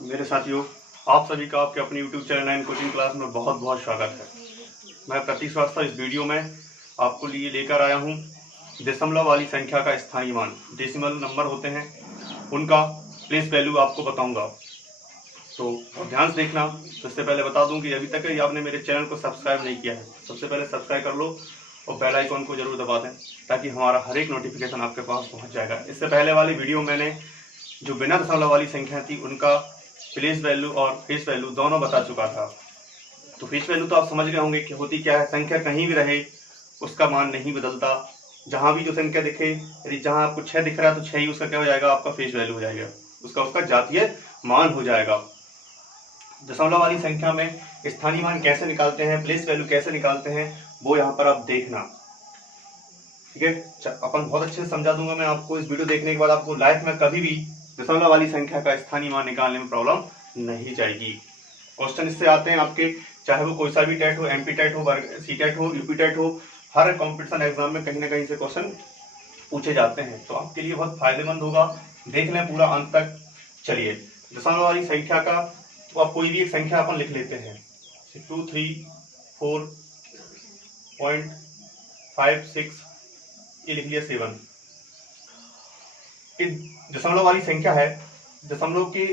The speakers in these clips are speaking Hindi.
मेरे साथियों, आप सभी का आपके अपनी YouTube चैनल 9 कोचिंग क्लास में बहुत बहुत स्वागत है। मैं प्रतीक श्रीवास्तव इस वीडियो में आपको लिए लेकर आया हूं दशमलव वाली संख्या का स्थानीय मान, डेसिमल नंबर होते हैं, उनका प्लेस वैल्यू आपको बताऊंगा। तो ध्यान से देखना। तो इससे पहले बता दूं कि अभी तक यदि आपने मेरे चैनल को सब्सक्राइब नहीं किया है, सबसे पहले सब्सक्राइब कर लो और बेल आइकन को जरूर दबा दें ताकि हमारा हर एक नोटिफिकेशन आपके पास पहुंच जाएगा। इससे पहले वाली वीडियो मैंने जो बिना दशमलव वाली संख्या थी उनका प्लेस वैल्यू और फेस वैल्यू दोनों बता चुका था। तो फेस वैल्यू तो आप समझ गए होंगे कि होती क्या है। संख्या कहीं भी रहे उसका मान नहीं बदलता। जहां भी जो संख्या दिखे, यदि जहां आपको 6 दिख रहा है तो 6 ही उसका क्या हो जाएगा, आपका फेस वैल्यू हो जाएगा, उसका जातीय मान हो जाएगा। दशमलव वाली संख्या में स्थानीय मान कैसे निकालते हैं, प्लेस वैल्यू कैसे निकालते हैं, वो यहाँ पर आप देखना। ठीक है, अपन बहुत अच्छे से समझा दूंगा मैं आपको। इस वीडियो देखने के बाद आपको लाइफ में कभी भी दशमलव वाली संख्या का स्थानीय मान निकालने में प्रॉब्लम नहीं जाएगी। क्वेश्चन इससे आते हैं आपके, चाहे वो कोई सा भी टेट हो, एमपी टेट हो, सी टेट हो, यूपी टेट हो, हर कॉम्पिटिशन एग्जाम में कहीं ना कहीं से क्वेश्चन पूछे जाते हैं। तो आपके लिए बहुत फायदेमंद होगा, देख लें पूरा अंत तक। चलिए, दशमलव वाली संख्या का तो आप कोई भी एक संख्या अपन लिख लेते हैं, 234.56, ये लिख लिया 7। दशमलव वाली संख्या है, दशमलव के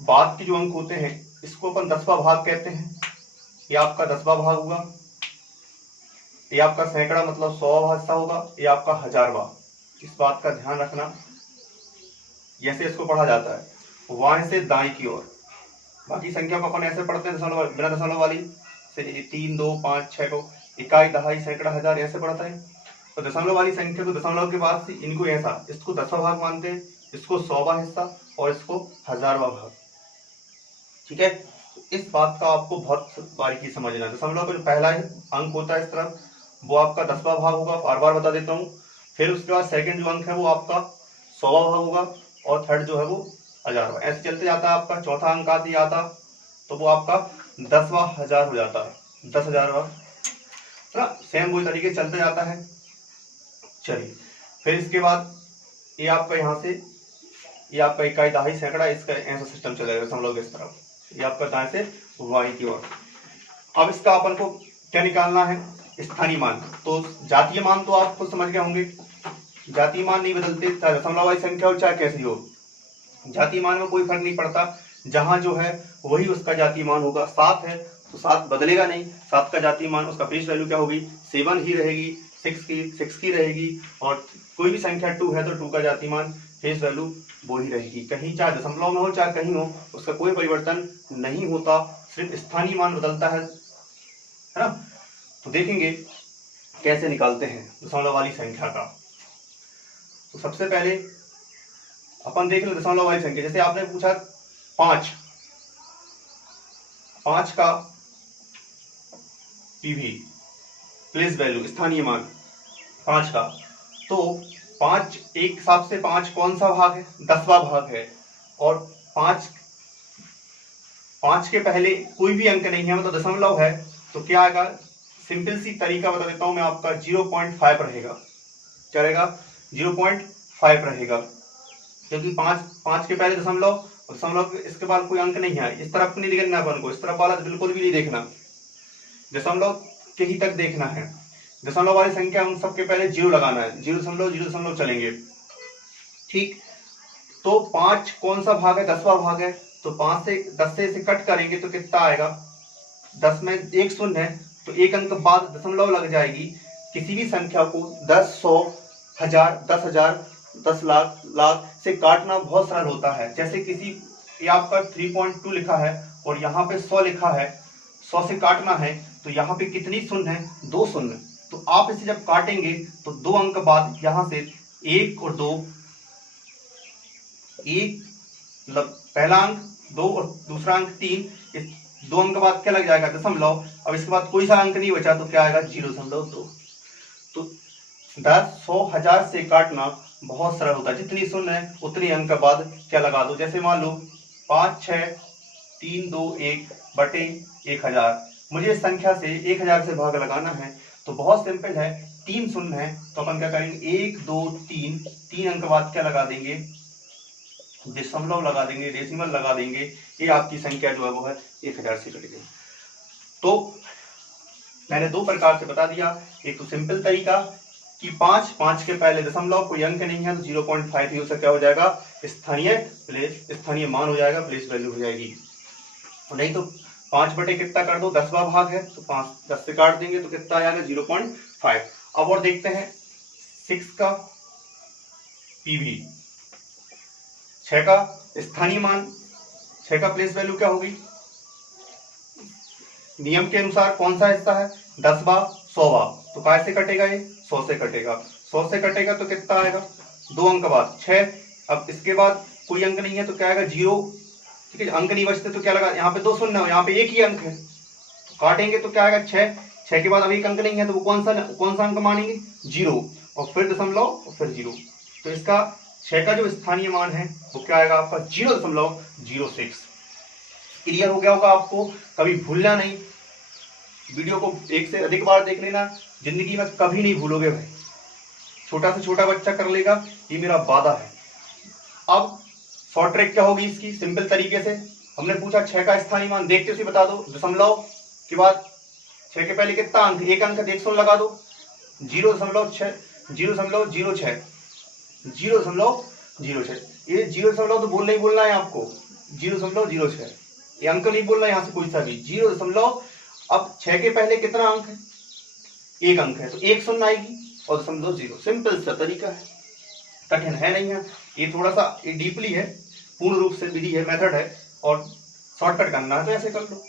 बाद के जो अंक होते हैं इसको अपन 10वां भाग कहते हैं। ये आपका 10वां भाग होगा, ये आपका सैकड़ा मतलब 100वां हिस्सा होगा, ये आपका 1000वां। इस बात का ध्यान रखना। जैसे इसको पढ़ा जाता है वहां से दाएं की ओर। बाकी संख्या को अपन ऐसे पढ़ते हैं दशमलव बिना दशमलव वाली से 3, 2, 5, 6 को इकाई, दहाई, सैकड़ा, हजार ऐसे पढ़ता है। तो दशमलव वाली संख्या को दशमलव के बाद से इनको ऐसा, इसको 10वां भाग मानते हैं, इसको 100वां हिस्सा और इसको 1000वां भाग। ठीक है, इस बात का आपको बहुत बारीकी समझना है। दशमलव का जो पहला अंक होता है इस तरफ, वो आपका 10वां भाग होगा, बार बार बता देता हूँ। फिर उसके बाद सेकंड जो अंक है वो आपका 100वां भाग होगा और थर्ड जो है वो 1000वां। ऐसे चलते जाता है। आपका चौथा अंक आती आता तो वो आपका 10वां हजार हो जाता है, 10,000वां। सेम वही तरीके चलते जाता है। चलिए, फिर इसके बाद ये आपका यहाँ से, ये आपका इकाई, दहाई, सैकड़ा, इसका ऐसा सिस्टम चलेगा दशमलव के इस तरफ। ये आपका दाएं से बाएं की ओर। अब इसका अपन को क्या निकालना है, स्थानीय मान। तो जातीय मान तो आप खुद समझ गए होंगे, जातीय मान नहीं बदलते, चाहे दशमलव वाली संख्या हो चाहे कैसी हो। जातीय मान में कोई फर्क नहीं पड़ता, जहां जो है वही उसका जातीय मान होगा। 7 है तो 7 बदलेगा नहीं, 7 का जातीय मान, उसका फेस वैल्यू क्या होगी, 7 ही रहेगी। 6 की रहेगी। और कोई भी संख्या 2 है तो 2 का जातीय मान, फेस वैल्यू वो ही रहेगी। कहीं चाहे दशमलव में हो चाहे कहीं हो, उसका कोई परिवर्तन नहीं होता, सिर्फ स्थानीय मान बदलता है ना। तो देखेंगे कैसे निकालते हैं दशमलव वाली संख्या का। तो सबसे पहले अपन देख लें दशमलव वाली संख्या। जैसे आपने पूछा 5 का पीवी, प्लेस वैल्यू, स्थानीय मान 5 का, तो 5 एक हिसाब से 5 कौन सा भाग है, 10वां भाग है। और 5 के पहले कोई भी अंक नहीं है, मतलब दशमलव है, तो क्या आएगा, सिंपल सी तरीका बता देता हूं मैं आपका, 0.5 रहेगा। क्या रहेगा, 0.5 रहेगा, क्योंकि 5 के पहले दशमलव, दशमलव इसके बाद कोई अंक नहीं है। इस तरफ नहीं देखना अपन को, इस तरफ वाला बिल्कुल भी नहीं देखना, दशमलव के ही तक देखना है। दशमलव वाली संख्या उन सबके पहले 0 लगाना है, 0.0 चलेंगे। ठीक, तो 5 कौन सा भाग है, 10वां भाग है। तो 5 से 10 से इसे कट करेंगे तो कितना आएगा, 10 में एक शून्य है तो एक अंक बाद दशमलव लग जाएगी। किसी भी संख्या को 10, 100, 1000, 10,000, 10 लाख, लाख से काटना बहुत सरल होता है। जैसे किसी, ये आपका 3.2 लिखा है और यहाँ पे 100 लिखा है, 100 से काटना है तो यहाँ पे कितनी शून्य है, 2 शून्य। तो आप इसे जब काटेंगे तो 2 अंक बाद यहाँ से 1 और 2, एक मतलब पहला अंक 2 और दूसरा अंक 3, इस 2 अंक बाद क्या लग जाएगा, दशमलव। अब इसके बाद कोई सा अंक नहीं बचा तो क्या आएगा, 0.2। तो 10, 100, 1000 से काटना बहुत सरल होता है। जितनी शून्य है उतनी अंक के बाद क्या लगा दो। जैसे मान लो 5, 6, 3, 2, 1 बटे 1000। मुझे इस संख्या से 1000 से भाग लगाना है तो बहुत सिंपल है, 3 शून्य है तो अपन क्या करेंगे, 1, 2, 3 अंक बाद क्या लगा देंगे, दशमलव लगा देंगे, डेसिमल लगा देंगे, ये आपकी संख्या जो है वो है 1000 से कट गई। तो मैंने दो प्रकार से बता दिया, एक तो सिंपल तरीका कि 5 के पहले दशमलव कोई अंक नहीं है तो 0.5 से क्या हो जाएगा, स्थानीय मान हो जाएगा, प्लेस वैल्यू हो जाएगी। नहीं तो 5 बटे कितना कर दो, 10वां भाग है तो 5 10 से काट देंगे तो कितना आ जाएगा 0.5। अब और देखते हैं 6 का पीवी, 6 का स्थानीय मान, 6 का प्लेस वैल्यू क्या होगी, नियम के अनुसार कौन सा हिस्सा है, 10वां 100वां, तो कैसे कटेगा ये 100 से कटेगा, 100 से कटेगा तो कितना आएगा, 2 अंक बाद 6। अब इसके बाद कोई अंक नहीं है तो क्या आएगा 0, ठीक है, अंक नहीं बचते तो क्या लगा, यहाँ पे 2 शून्य हो, यहाँ पे एक ही अंक है तो काटेंगे तो क्या आएगा 6, 6 के बाद अभी एक अंक नहीं है तो वो कौन सा अंक मानेंगे 0, और फिर दशमलव और फिर 0। तो इसका 6 का जो स्थानीय मान है वो क्या आएगा आपका 0.06। क्लियर हो गया होगा आपको, कभी भूलना नहीं, वीडियो को एक से अधिक बार देख लेना, जिंदगी में कभी नहीं भूलोगे भाई, छोटा से छोटा बच्चा कर लेगा, ये मेरा वादा है। अब शॉर्ट ट्रिक क्या होगी इसकी, सिंपल तरीके से हमने पूछा 6 का स्थानीय मान, देखते उसे बता दो, दशमलव के बाद 6 के पहले कितना अंक, एक अंक, 100 लगा दो, 0.06, 0.06, 0.06, ये 0 तो बोलना ही बोलना है आपको, 0.06, ये अंक नहीं बोलना यहाँ से कोई सा भी, 0। अब 6 के पहले कितना अंक है, एक अंक है तो 1 शून्य आएगी और 0.0, सिंपल सा तरीका है, कठिन है नहीं है, ये थोड़ा सा डीपली है, पूर्ण रूप से विधि है, मेथड है, और शॉर्टकट करना है तो ऐसे कर लो।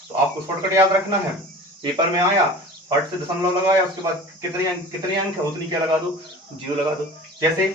तो आपको शॉर्टकट याद रखना है, पेपर में आया फट से दशमलव लगाया, उसके बाद कितने अंक है उतनी क्या लगा दो, 0 लगा दो। जैसे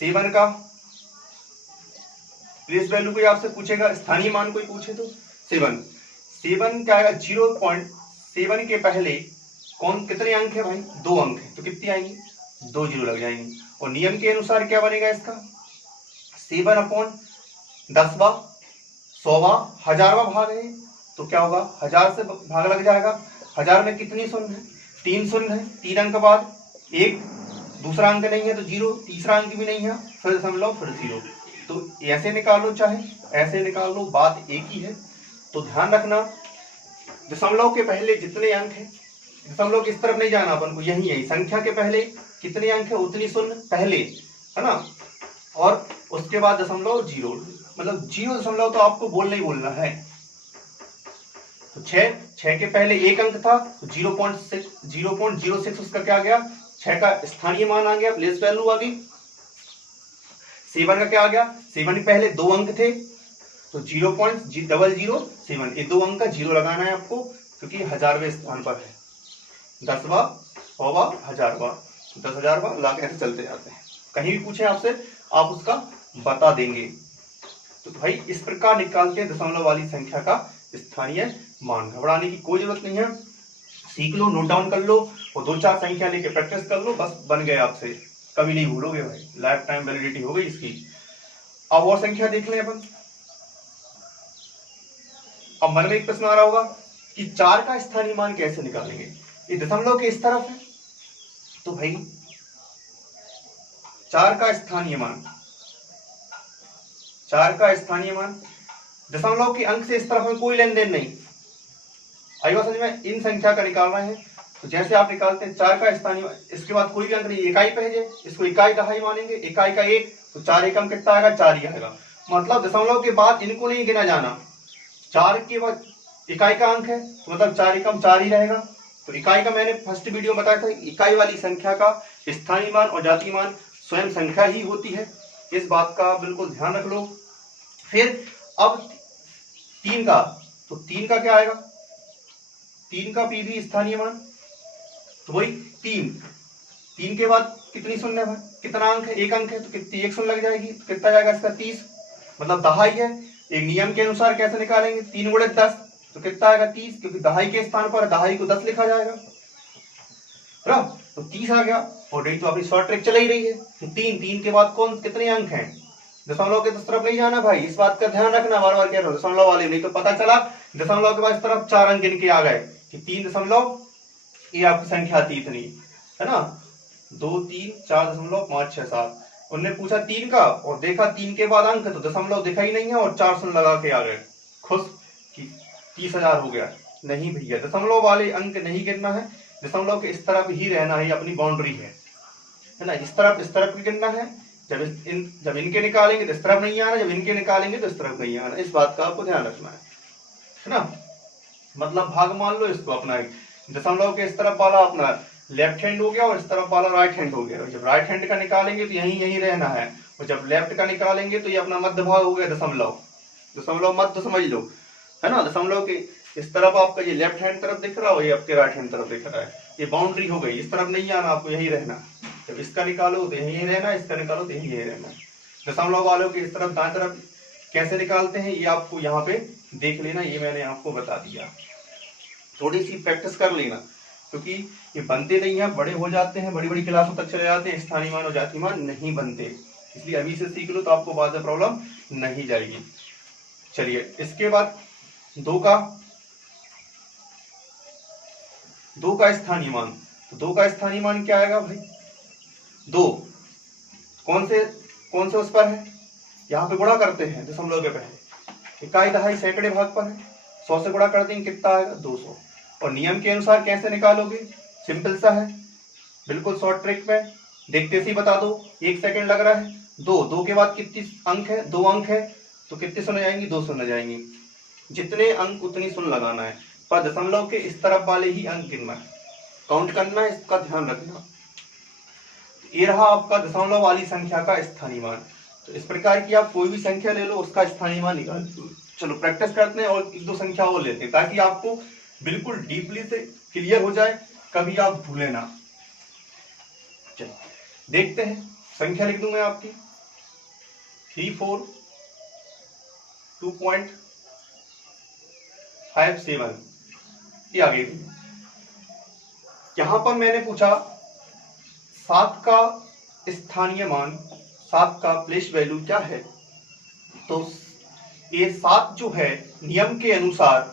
7 का प्लेस वैल्यू कोई आपसे पूछेगा, स्थानीय मान कोई पूछे तो 7 क्या आएगा 0.7 के पहले कितने अंक है भाई, 2 अंक है तो कितनी आएंगी, 2 0 लग जाएंगे, और नियम के अनुसार क्या बनेगा इसका 7/10वां 100वां 1000वां भाग है तो क्या होगा 1000 से भाग लग जाएगा, 1000 में कितनी शून्य है, 3 शून्य है, 3 अंक बाद 1, दूसरा अंक नहीं है तो 0, तीसरा अंक भी नहीं है, फिर दशमलव फिर 0, तो ऐसे निकाल लो चाहे ऐसे निकाल लो, बात एक ही है। तो ध्यान रखना दशमलव के पहले जितने अंक है, दशमलव किस तरफ नहीं जाना अपन को, यही है संख्या के पहले कितने अंक है उतनी शून्य पहले, है ना, और उसके बाद दशमलव 0, मतलब 0 तो आपको बोलना ही बोलना है। तो 6 के पहले एक अंक था तो 0.06 उसका क्या आ गया, 6 का स्थानीय मान आ गया, प्लेस वैल्यू आ गई। 7 का क्या आ गया, 7 के पहले 2 अंक थे तो 0.007, ये 2 अंक का 0 लगाना है आपको क्योंकि 1000वें स्थान पर है, 10वां 100वां 1000वां 10,000वां लाख ऐसे चलते जाते हैं, कहीं भी पूछे आपसे आप उसका बता देंगे। तो भाई इस प्रकार निकालते हैं दशमलव वाली संख्या का स्थानीय मान, घबराने की कोई जरूरत नहीं है, सीख लो, नोट डाउन कर लो और 2-4 संख्या लेके प्रैक्टिस कर लो, बस बन गए आपसे, कभी नहीं भूलोगे भाई, लाइफ टाइम वैलिडिटी हो गई इसकी। अब और संख्या देख लें अपन। अब मन में एक प्रश्न आ रहा होगा कि 4 का स्थानीय मान कैसे निकालेंगे, ये दशमलव के इस तरफ है तो भाई 4 का स्थानीय मान, 4 का स्थानीय मान दशमलव के अंक से इस तरफ में कोई लेन देन नहीं, आई बात समझ में, इन संख्या का निकालना है तो जैसे आप निकालते हैं 4 का स्थानीय, इसके बाद कोई भी अंक नहीं, इकाई पे है, इसको इकाई दहाई मानेंगे, इकाई का 1 तो 4 एकम कितना आएगा 4 ही आएगा, मतलब दशमलव के बाद इनको नहीं गिना जाना, 4 के बाद इकाई का अंक है तो मतलब 4 एकम 4 ही रहेगा। तो इकाई का मैंने फर्स्ट वीडियो में बताया था, इकाई वाली संख्या का स्थानीय मान और जातीय मान स्वयं संख्या ही होती है, इस बात का बिल्कुल ध्यान रख लो। फिर अब 3 का, तो 3 का क्या आएगा, 3 का पीवी स्थानीय मान तो वही 3 के बाद कितनी शून्य है, कितना अंक है, एक अंक है तो कितनी 1 शून्य लग जाएगी, तो कितना जाएगा इसका 30, मतलब दहाई है। एक नियम के अनुसार कैसे निकालेंगे, 3 × 10 तो कितना आएगा 30, क्योंकि दहाई के स्थान पर दहाई को 10 लिखा जाएगा, तो 30 आ गया। और नहीं तो अपनी शॉर्ट ट्रिक चल ही रही है, 3 के बाद कौन कितने अंक हैं, दशमलव के तरफ नहीं जाना भाई, इस बात का ध्यान रखना, बार बार कह रहा हूं दशमलव वाले, नहीं तो पता चला दशमलव के बाद इस तरफ 4 अंक इनके आ गए कि 3 दशमलव, ये आपकी संख्या थी इतनी, है ना, 2 3 4.5 6 7, उनने पूछा 3 का और देखा 3 के बाद अंक तो दशमलव दिखा ही नहीं है और 4 शून्य लगा के आ गए खुश कि 30,000 हो गया। नहीं भैया, दशमलव वाले अंक नहीं गिनना है, दशमलव के इस तरफ ही रहना है, अपनी बाउंड्री है ना। इस तरफ भी गिनना है। जब इनके निकालेंगे तो इस तरफ नहीं आना, जब इनके निकालेंगे तो इस तरफ नहीं आना। इस बात का आपको ध्यान रखना है ना। मतलब भाग मान लो इसको अपना, दशमलव के इस तरफ वाला अपना लेफ्ट हैंड हो गया और इस तरफ वाला राइट हैंड हो गया। जब राइट हैंड का निकालेंगे तो यही रहना है, और जब लेफ्ट का निकालेंगे तो ये अपना मध्य भाग हो गया दशमलव मध्य समझ लो, है ना। दशमलव के इस तरफ आपका ये लेफ्ट हैंड तरफ दिख रहा है और ये आपके राइट हैंड तरफ दिख रहा है, ये बाउंड्री हो गई। इस तरफ नहीं आना, आपको यही रहना। जब इसका निकालो तो यही रहना, इसका निकालो तो यही रहना। दशमलव वालों के इस तरफ दाएं तरफ कैसे निकालते हैं ये आपको यहाँ पे देख लेना, ये मैंने आपको बता दिया। थोड़ी सी प्रैक्टिस कर लेना, क्योंकि ये बनते नहीं है, बड़े हो जाते हैं, बड़ी बड़ी क्लासों तक चले जाते हैं, स्थानीय मान और जातीय मान नहीं बनते। इसलिए अभी से सीख लो तो आपको बाद में प्रॉब्लम नहीं जाएगी। चलिए इसके बाद दो का स्थानीय मान। तो 2 का स्थानीय मान क्या आएगा भाई? 2 कौन से उस पर है, यहाँ पे गुणा करते हैं दशमलव के पहले, इकाई दहाई सैकड़े भाग पर है, 100 से गुणा कर देंगे कितना आएगा? 200। और नियम के अनुसार कैसे निकालोगे? सिंपल सा है, बिल्कुल शॉर्ट ट्रिक में, देखते से बता दो, 1 सेकंड लग रहा है। 2 के बाद कितने अंक है? 2 अंक है, तो कितने शून्य जाएंगी? 2 शून्य जाएंगी। जितने अंक उतनी शून्य लगाना है, पर दशमलव के इस तरफ वाले ही अंक गिनना है, काउंट करना है, इसका ध्यान रखना। ये रहा आपका दशमलव वाली संख्या का स्थानीय मान। तो इस प्रकार की आप कोई भी संख्या ले लो, उसका स्थानीय मान निकाल दो। चलो प्रैक्टिस करते हैं और 1-2 संख्या और लेते हैं, ताकि आपको बिल्कुल डीपली से क्लियर हो जाए, कभी आप भूले ना। चलो देखते हैं, संख्या लिख दूं मैं आपकी 342.57, ये आगे। यहां पर मैंने पूछा 7 का स्थानीय मान, 7 का प्लेस वैल्यू क्या है। तो ये 7 जो है नियम के अनुसार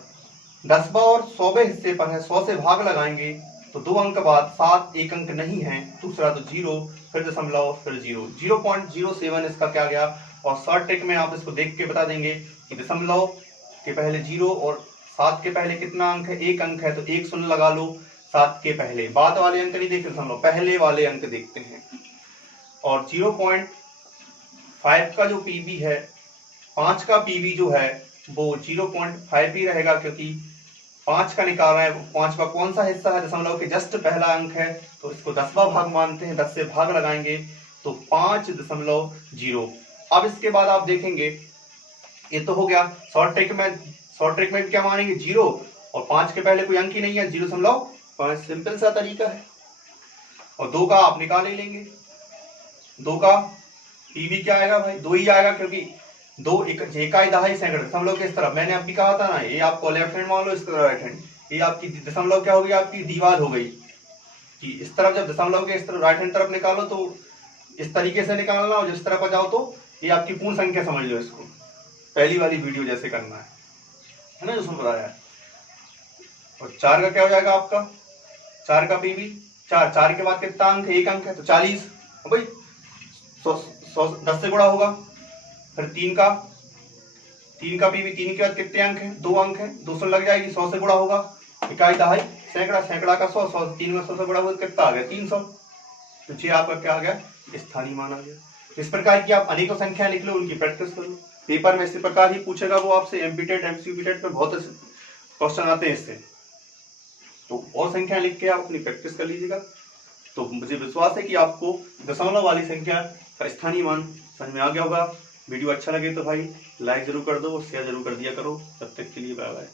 10वां और 100वें हिस्से पर है, 100 से भाग लगाएंगे तो 2 अंक बाद 7 एक अंक नहीं है, दूसरा तो 0, फिर दशमलव, फिर 0.07 इसका क्या गया। और शॉर्ट ट्रिक में आप इसको देख के बता देंगे कि दशमलव के पहले 0 और 7 के पहले कितना अंक है? 1 अंक है, तो 1 शून्य लगा लो 7 के पहले। बाद वाले अंक नहीं देखते, दशमलव पहले वाले अंक देखते हैं। और 0.5 का जो पीबी है, 5 का पीबी जो है वो 0.5 ही रहेगा, क्योंकि 5 का निकाल रहे हैं। 5 का कौन सा हिस्सा है? दशमलव के जस्ट पहला अंक है, तो इसको 10वां भाग मानते हैं। 10 से भाग लगाएंगे तो 5.0। अब इसके बाद आप देखेंगे, ये तो हो गया शॉर्ट ट्रिक में क्या मानेंगे? 0, और 5 के पहले कोई अंक ही नहीं है, 0.5। सिंपल सा तरीका है। और 2 का आप निकाल ही लेंगे। 2 का पीबी क्या आएगा भाई? 2 ही आएगा, क्योंकि 2 इकाई दहाई सैकड़े दशमलव के इस तरफ, मैंने अभी कहा था ना, ये आपको लेफ्ट हैंड मान लो, इस तरफ राइट हैंड। ये आपकी दशमलव क्या होगी? आपकी दीवार हो गई कि इस तरफ जब दशमलव के इस तरफ राइट हैंड तरफ निकालो तो इस तरीके से निकालना, और जिस तरफ जाओ तो ये आपकी पूर्ण संख्या समझ लो इसको, पहली वाली वीडियो जैसे करना है ना, जो सुन रहा है। और 4 का क्या हो जाएगा आपका? 4 का पीबी 4 के बाद कितना अंक है? 1 अंक है, तो 40 भाई 10 से गुणा होगा। फिर 3 का पीबी, 3 के बाद कितने अंक हैं? 2 अंक हैं, 200 लग जाएगी, 100 से गुणा होगा। इकाई दहाई सैकड़ा का 100, 3 में 100 से गुणा होगा कितना आ गया? 300। तो ये आपका क्या आ गया? स्थानीय मान आ गया। इस प्रकार की आप अनेकों संख्या लिख लो, उनकी प्रैक्टिस करो। पेपर में इसी प्रकार ही पूछेगा वो आपसे, एमपीटेट एमसीक्यू में बहुत क्वेश्चन आते हैं इससे। तो और संख्या लिख के आप अपनी प्रैक्टिस कर लीजिएगा। तो मुझे विश्वास है कि आपको दशमलव वाली संख्या का स्थानीय मान समझ में आ गया होगा। वीडियो अच्छा लगे तो भाई लाइक जरूर कर दो, शेयर जरूर कर दिया करो। तब तक के लिए बाय बाय।